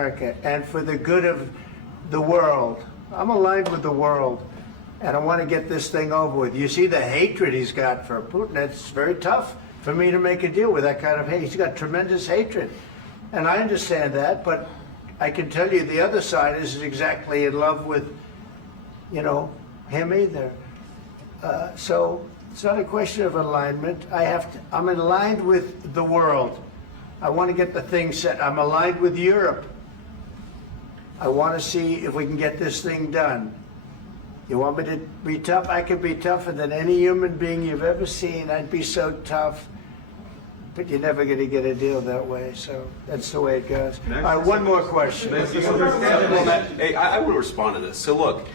America and for the good of the world. I'm aligned with the world, and I want to get this thing over with. You see the hatred he's got for Putin. It's very tough for me to make a deal with that kind of hate. He's got tremendous hatred, and I understand that, but I can tell you the other side isn't exactly in love with, you know, him either. So it's not a question of alignment. I'm aligned with the world. I want to get the thing set. I'm aligned with Europe. I want to see if we can get this thing done. You want me to be tough? I could be tougher than any human being you've ever seen. I'd be so tough. But you're never going to get a deal that way. So that's the way it goes. All right, one more question. Hey, I want to respond to this. So look,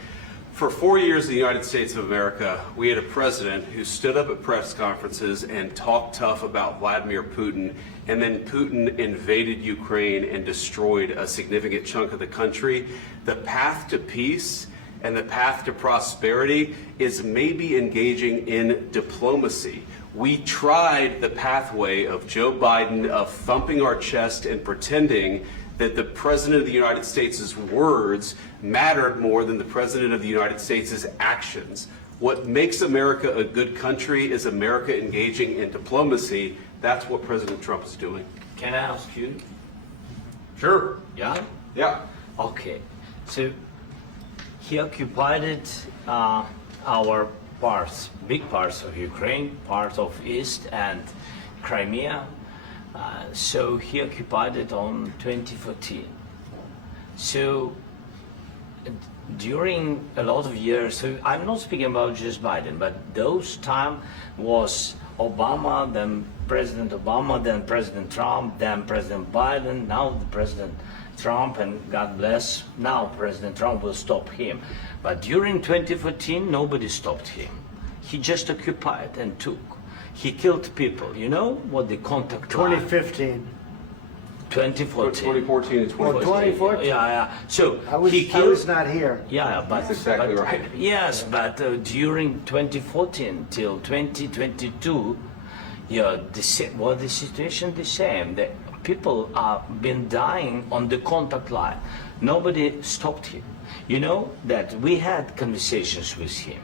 for 4 years in the United States of America, we had a president who stood up at press conferences and talked tough about Vladimir Putin, and then Putin invaded Ukraine and destroyed a significant chunk of the country. The path to peace and the path to prosperity is maybe engaging in diplomacy. We tried the pathway of Joe Biden, of thumping our chest and pretending that the President of the United States' words mattered more than the President of the United States' actions. What makes America a good country is America engaging in diplomacy. That's what President Trump is doing. Can I ask you? Sure. Yeah? Yeah. Okay. So he occupied our parts, big parts of Ukraine, parts of East and Crimea. So he occupied it on 2014. So during a lot of years, so I'm not speaking about just Biden, but those time was Obama, then President Obama, then President Trump, then President Biden, now the President Trump, and God bless, now President Trump will stop him. But during 2014, nobody stopped him. He just occupied and took. He killed people. You know what the contact line? 2015. 2014. 2014 and 2015. 2014? Yeah. So I was not here. Yeah, but That's exactly right. Yes, but during 2014 till 2022, yeah, the situation the same. The people have been dying on the contact line. Nobody stopped him. You know that we had conversations with him,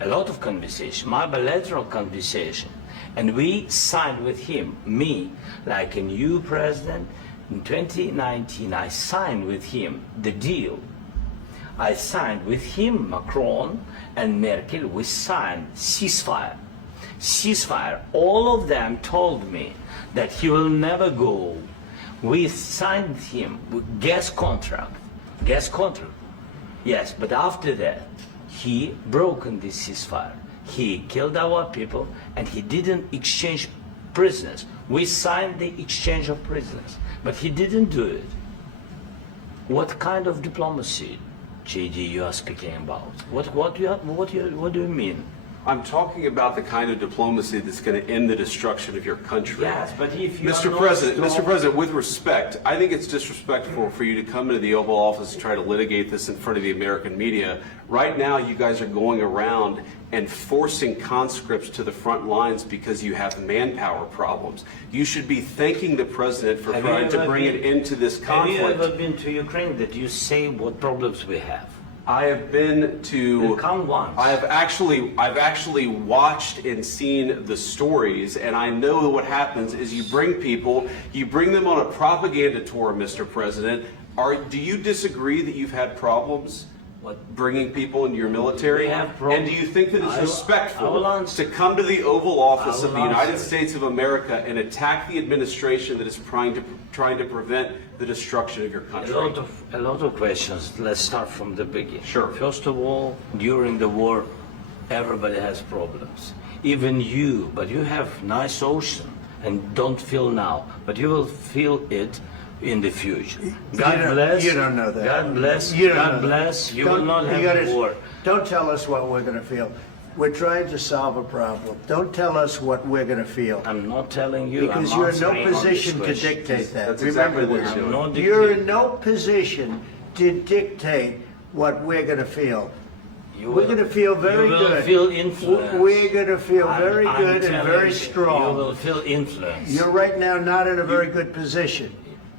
a lot of conversation, my bilateral conversation, and we signed with him, me, like a new president. In 2019, I signed with him the deal. I signed with him, Macron and Merkel, we signed ceasefire. Ceasefire. All of them told me that he will never go. We signed him with gas contract. Gas contract. Yes, but after that, he broken this ceasefire. He killed our people and he didn't exchange prisoners. We signed the exchange of prisoners, but he didn't do it. What kind of diplomacy, JD, you are speaking about? What do you mean? I'm talking about the kind of diplomacy that's going to end the destruction of your country. Yes, but if you Mr. President, with respect, I think it's disrespectful for you to come into the Oval Office and try to litigate this in front of the American media. Right now, you guys are going around and forcing conscripts to the front lines because you have manpower problems. You should be thanking the president for trying to bring it into this conflict. Have you ever been to Ukraine that you say what problems we have? I have been to. Come once. I've actually watched and seen the stories, and I know what happens is you bring people, you bring them on a propaganda tour, Mr. President. Do you disagree that you've had problems bringing people into your military? We have problems. And do you think that it's respectful answer. to come to the Oval Office of the United States of America and attack the administration that is trying to prevent the destruction of your country? A lot of questions. Let's start from the beginning. Sure. First of all, during the war, everybody has problems. Even you, but you have nice ocean and don't feel now, but you will feel it in the future. God bless. You don't know that. God bless. You don't God know bless. that. You will not have war. Don't tell us what we're going to feel. We're trying to solve a problem. Don't tell us what we're going to feel. I'm not telling you. Because you're in no position to dictate that. That's exactly Remember what this. you're doing. You're in no position to dictate what we're going to feel. We're going to feel very good. You will feel influence. We're going to feel very good and very strong. You will feel influence. You're right now not in a very good position.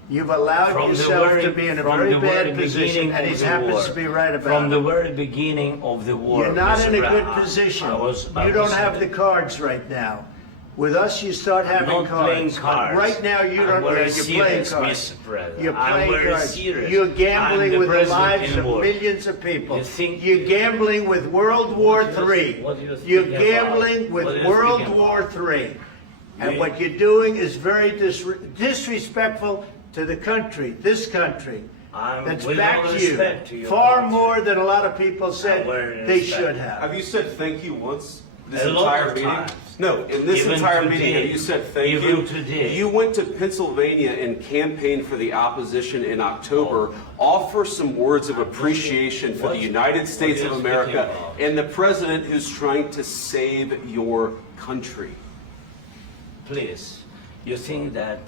You've allowed From the yourself very- to be in a from very the very bad position, beginning and of he the happens war. to be right about From it. the very beginning of the war. You're not Mr. in a good Brown, position. I You don't was- have the cards right now. With us, you start having Not playing cards. But cards. right now, you I'm don't. very You're playing serious, cards. Mr. President. You're I'm playing very cards. serious. You're I'm gambling the with the president lives in of war. millions of people. You think- You're gambling with World War What do you- III. what do you think You're about- gambling with what do you World think War about? III. And You- what you're doing is very disrespectful to the country, this country. I'm That's with back all to respect to you. your Far country. more than a lot of people said very they respect. should have. Have you said thank you once this A lot entire of meeting? times. No, in this Even entire today. meeting, have you said thank Even you? today. You went to Pennsylvania and campaigned for the opposition in October. Offer some words of appreciation for the United States what of are you America speaking about? and the president who's trying to save your country. Please, you think that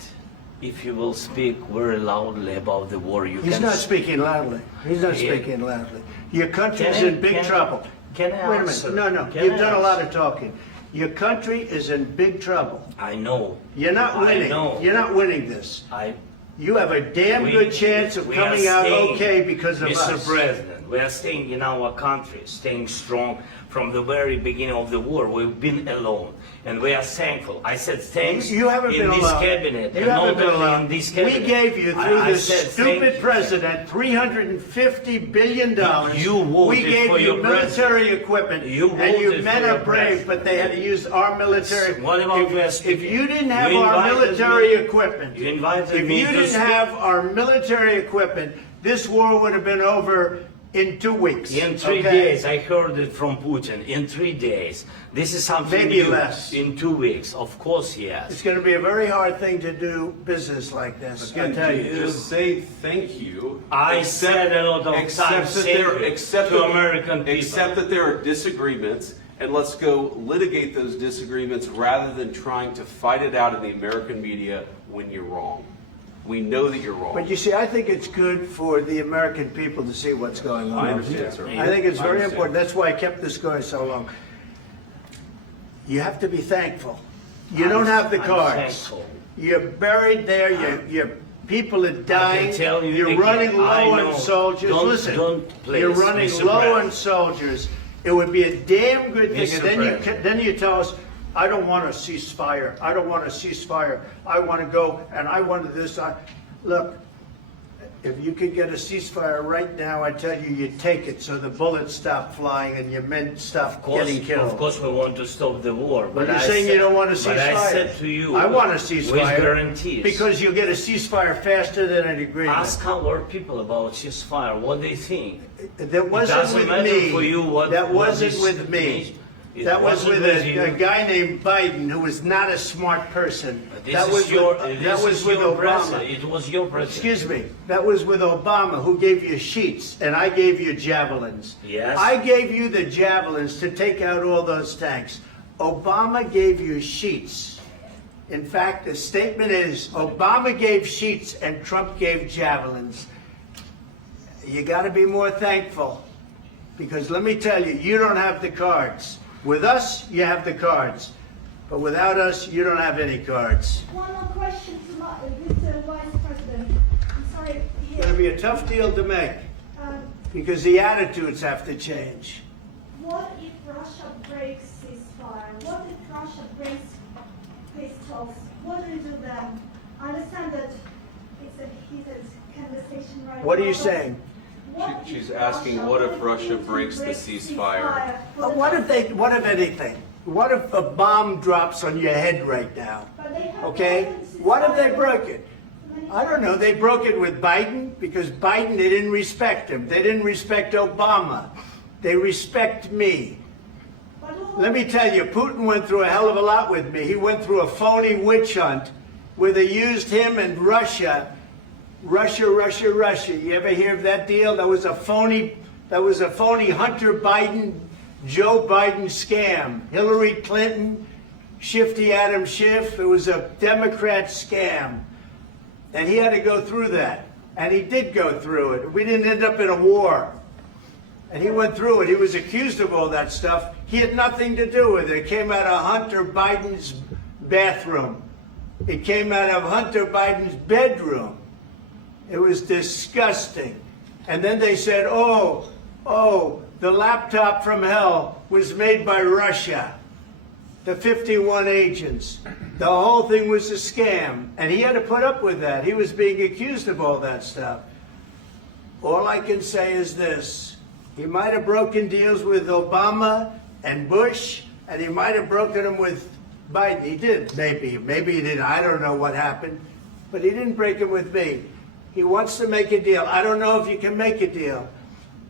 if you will speak very loudly about the war, you He's can... not speaking loudly. He's not Yeah. speaking loudly. Your country's Can I- in big can- trouble. can I Wait a answer? minute. No, Can you've I done a lot answer? of talking. Your country is in big trouble. I know. You're not winning. I know. You're not winning this. I... You have a damn we- good chance of we are coming out staying, okay because of Mr. us. President, we are staying in our country, staying strong from the very beginning of the war. We've been alone, and we are thankful. I said thanks You haven't in been this alone. cabinet, You and haven't not been only alone. in this cabinet. We gave you, through I this said thank stupid you. president, $350 billion. You voted we gave for you your military equipment, You and you voted men for are your brave, president. but they had to use our military. What about we are If speaking? you didn't have You our invited military me- equipment, you invited if me you to didn't speak. have our military equipment, this war would have been over in 2 weeks. In 3 okay? days, I heard it from Putin. In 3 days, this is something Maybe new. less. In 2 weeks, of course, yes. It's going to be a very hard thing to do business like this. I Again, tell you. just say thank you. I said a lot of Except times that thank there, you except to that- American people. Except that there are disagreements, and let's go litigate those disagreements rather than trying to fight it out in the American media when you're wrong. We know that you're wrong. But you see, I think it's good for the American people to see what's going on. I understand, sir. I think it's I very understand. important. That's why I kept this going so long. You have to be thankful. You don't have the I'm cards. thankful. You're buried there. Your people are dying. tell you You're again, running I low know. on soldiers. Don't- Listen, don't please, you're running Mr. low President. on soldiers. It would be a damn good thing. Mr. And President. then you tell us, I don't want a ceasefire. I don't want a ceasefire. I want to go and I want this. Look, if you could get a ceasefire right now, I tell you, you take it so the bullets stop flying and your men stop getting killed. Of course, we want to stop the war. But you're I saying you said- don't want a ceasefire. But I said to you, I want a with ceasefire. guarantees. Because you'll get a ceasefire faster than an agreement. Ask our people about ceasefire, what they think. That wasn't doesn't with matter me. for you what- That what wasn't this with me. means. It That was wasn't with with you. a guy named Biden who was not a smart person. This That is was your, with, this that was is with your Obama. president. It was your president. Excuse me. That was with Obama, who gave you sheets, and I gave you javelins. Yes. I gave you the javelins to take out all those tanks. Obama gave you sheets. In fact, the statement is Obama gave sheets and Trump gave javelins. You got to be more thankful, because let me tell you, you don't have the cards. With us, you have the cards. But without us, you don't have any cards. One more question to Mr. Vice President. I'm sorry. It's going to be a tough deal to make, because the attitudes have to change. What if Russia breaks ceasefire? What if Russia breaks peace talks? What do you do then? I understand that it's a heated conversation right now. What are you but saying? what if She's asking, what if Russia breaks the breaks ceasefire? for the- What if anything? What if a bomb drops on your head right now? But they have Okay? broken What if they ceasefire broke it? many I don't know. They broke it with Biden because Biden, they didn't respect him. They didn't respect Obama. They respect me. But all- Let me tell you, Putin went through a hell of a lot with me. He went through a phony witch hunt where they used him and Russia. Russia. You ever hear of that deal? That was a phony Hunter Biden, Joe Biden scam. Hillary Clinton, Shifty Adam Schiff. It was a Democrat scam. And he had to go through that. And he did go through it. We didn't end up in a war. And he went through it. He was accused of all that stuff. He had nothing to do with it. It came out of Hunter Biden's bathroom. It came out of Hunter Biden's bedroom. It was disgusting. And then they said, oh, the laptop from hell was made by Russia. The 51 agents. The whole thing was a scam. And he had to put up with that. He was being accused of all that stuff. All I can say is this. He might have broken deals with Obama and Bush, and he might have broken them with Biden. He did, maybe. Maybe he didn't. I don't know what happened. But he didn't break them with me. He wants to make a deal. I don't know if you can make a deal.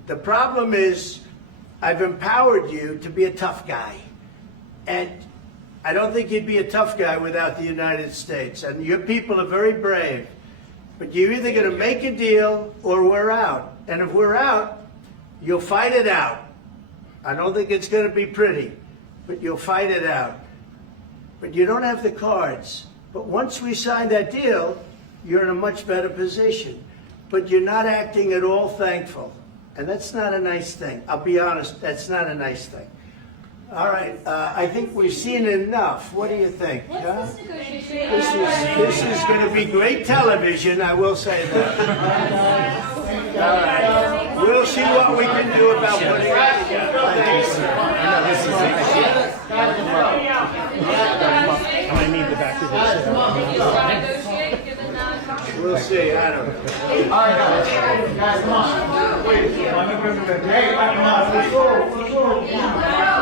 The problem is, I've empowered you to be a tough guy. And I don't think you'd be a tough guy without the United States. And your people are very brave. But you're either going to make a deal or we're out. And if we're out, you'll fight it out. I don't think it's going to be pretty, but you'll fight it out. But you don't have the cards. But once we sign that deal, you're in a much better position. But you're not acting at all thankful. And that's not a nice thing. I'll be honest, that's not a nice thing. All right, I think we've seen enough. What do you think? Huh? This is going to be great television, I will say that. All right. We'll see what we can do about putting it together. I need the back of this. We'll see, I don't know. All right, guys, come on. Hey, let's go.